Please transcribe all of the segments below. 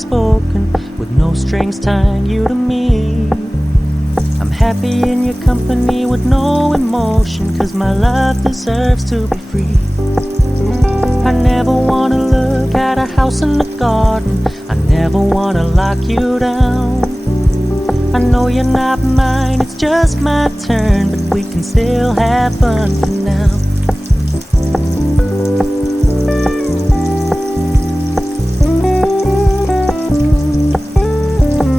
spoken, with no strings tying you to me. I'm happy in your company with no emotion, 'cause my love deserves to be free. I never wanna look at a house in the garden, I never wanna lock you down. I know you're not mine, it's just my turn, but we can still have fun for now.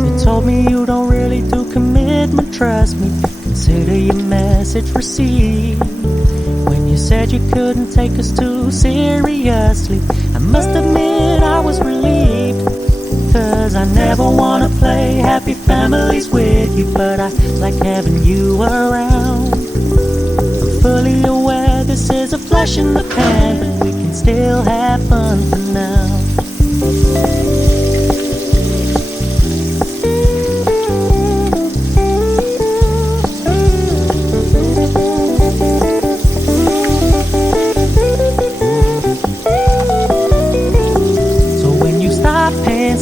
You told me you don't really do commitment, trust me, consider your message received. When you said you couldn't take us too seriously, I must admit I was relieved. 'Cause I never wanna play happy families with you, but I like having you around. I'm fully aware this is a flash in the pan, but we can still have fun for now.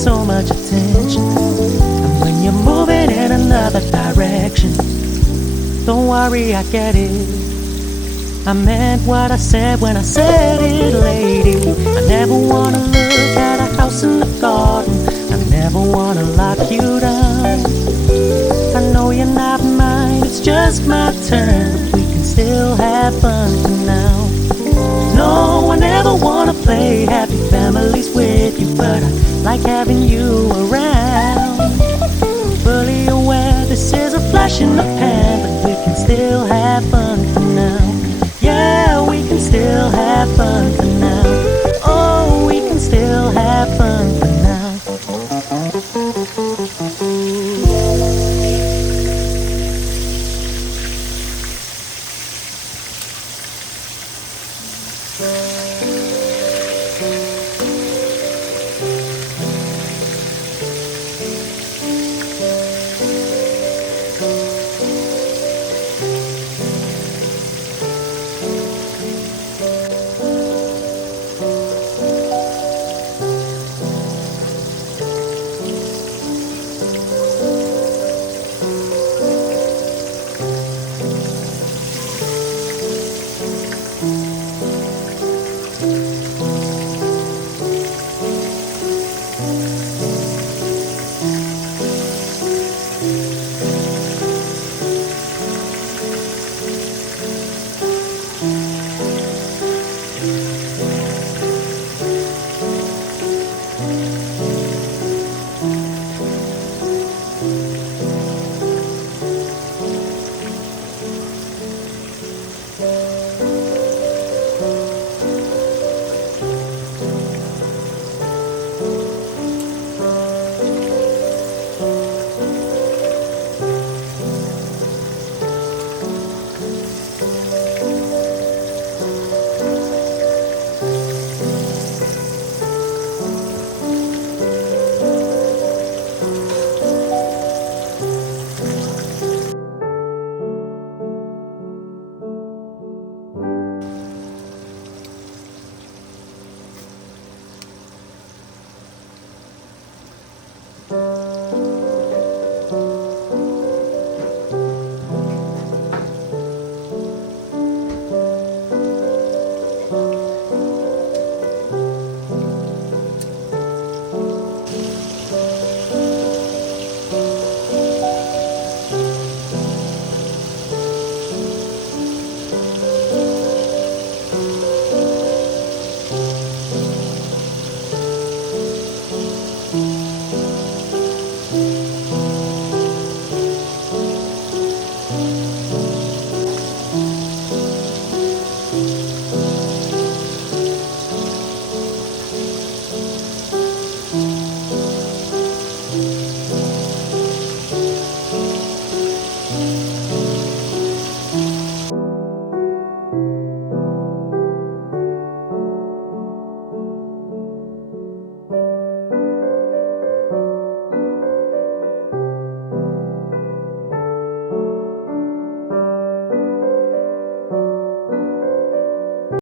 So much attention, and when you're moving in another direction, don't worry, I get it. I meant what I said when I said it, lady. I never wanna look at a house in the garden, I never wanna lock you down. I know you're not mine, it's just my turn, but we can still have fun for now. No, I never wanna play happy families with you, but I like having you around. I'm fully aware this is a flash in the pan, but we can still have fun for now. Yeah, we can still have fun for now. Oh, we can still have fun for now.